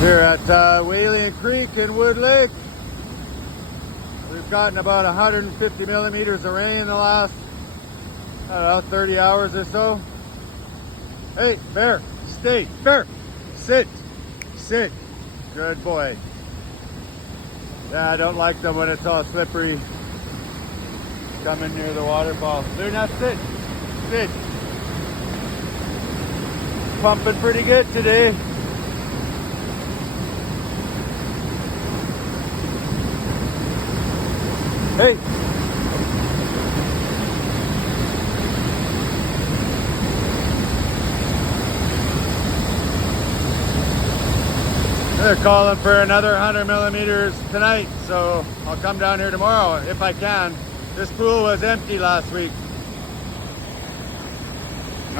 Here at Whalen Creek in Wood Lake. We've gotten about 150 millimeters of rain in the last, I don't know, 30 hours or so. Hey, bear, stay, bear, sit, sit. Good boy. Yeah, I don't like them when it's all slippery. Coming near the waterfall. They're not sit, sit. Pumping pretty good today. Hey. They're calling for another 100 millimeters tonight, so I'll come down here tomorrow if I can. This pool was empty last week.